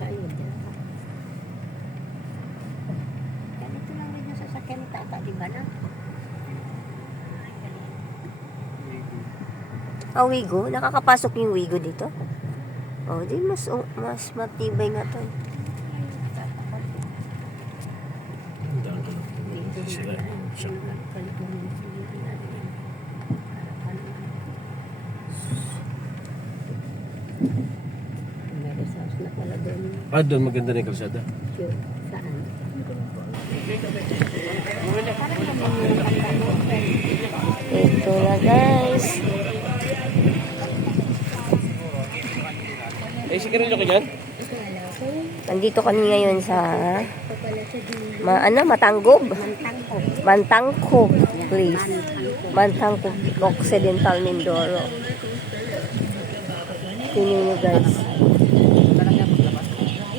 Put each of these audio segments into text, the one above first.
Ayun, dyan ka. Ganito lang rin yung sasakyan ni Tata, di ba na? Wigo? Nakakapasok yung Wigo dito? Di mas matibay nga to. Sila. May resource na pala doon. Doon maganda na yung kalsada. Saan? Ito na guys. Sigarilyo ka dyan? Nandito kami ngayon sa Matanggob. Mantangkob, please. Mantangkob, Occidental Mindoro. Tingnan nyo guys.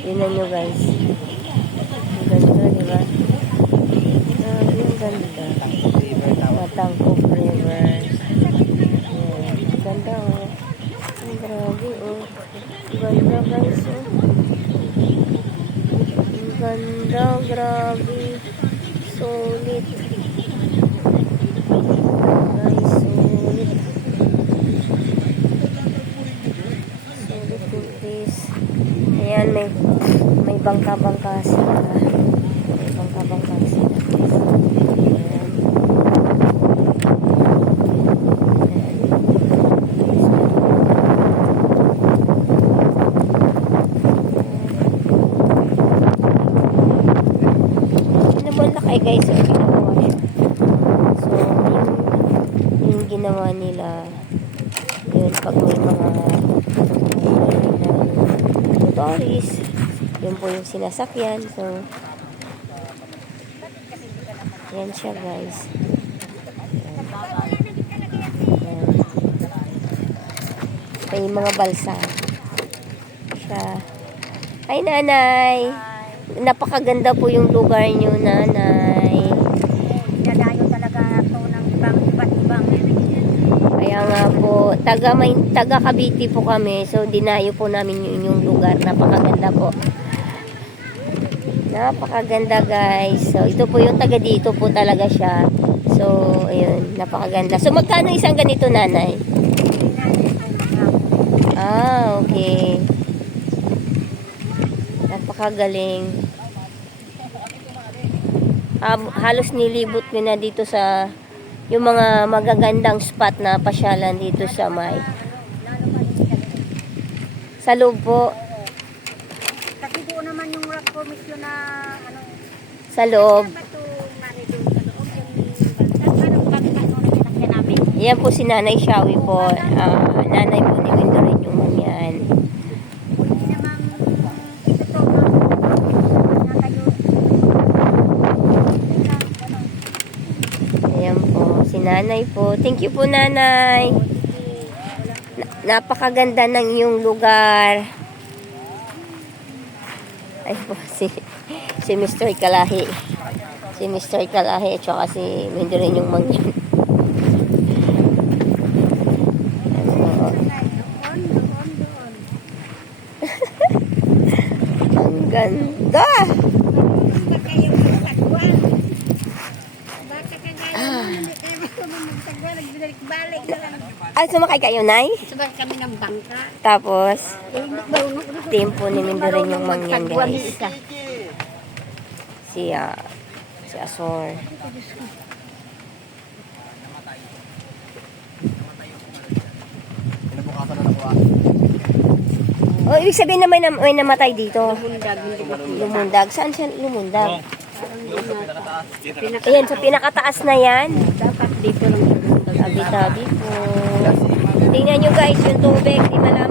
Tingnan nyo guys. Ang ganda, diba? Grabe, ang ganda. Matangkob River. Yan. Ganda, oh. Ang grabe, oh. Ganda, guys, oh. Ang ganda, grabe. Solid. Guys, solid. Solid po, please. Ayan, may bangka-bangka sila. May bangka-bangka sila, guys. Ayan. Ay guys, so ginawa siya. So, yung ginawa nila, yun, pag may mga motorist, yun po yung sinasakyan. So, yan siya guys. Yan. May mga balsa siya. Hi nanay! Napakaganda po yung lugar nyo, nanay. Dadayo talaga ito ng iba't ibang. Kaya nga po, taga Cavite po kami. So, dinayo po namin yung lugar. Napakaganda po. Napakaganda, guys. So, ito po yung taga dito po talaga siya. So, ayun. Napakaganda. So, magkano isang ganito, nanay? Okay. Napakagaling. Halos nilibot ko na dito sa yung mga magagandang spot na pasyalan dito sa sa loob po. Kasi doon naman yung rock formation na Sa loob. Yan po si Nanay Shawi po. Nanay po ni Windorin yung yan. Ayan po, si Nanay po. Thank you po, Nanay. Napakaganda ng iyong lugar. Ay po, si Mr. Kalahi. Si Mr. Kalahi at saka si Windorin yung mangyan. Ang ganda! Sumakay kayo, Nay? Sabay kami ng bangka. Tapos, tempo ni Mindorin yung mangyan, guys. Si Asor. Ibig sabihin na may namatay dito. Lumundag. Saan siya lumundag? Ayan, sa pinakataas na yan. Dapat dito lang. Tabi-tabi po. Tingnan nyo guys, yung tubig. Di malaman.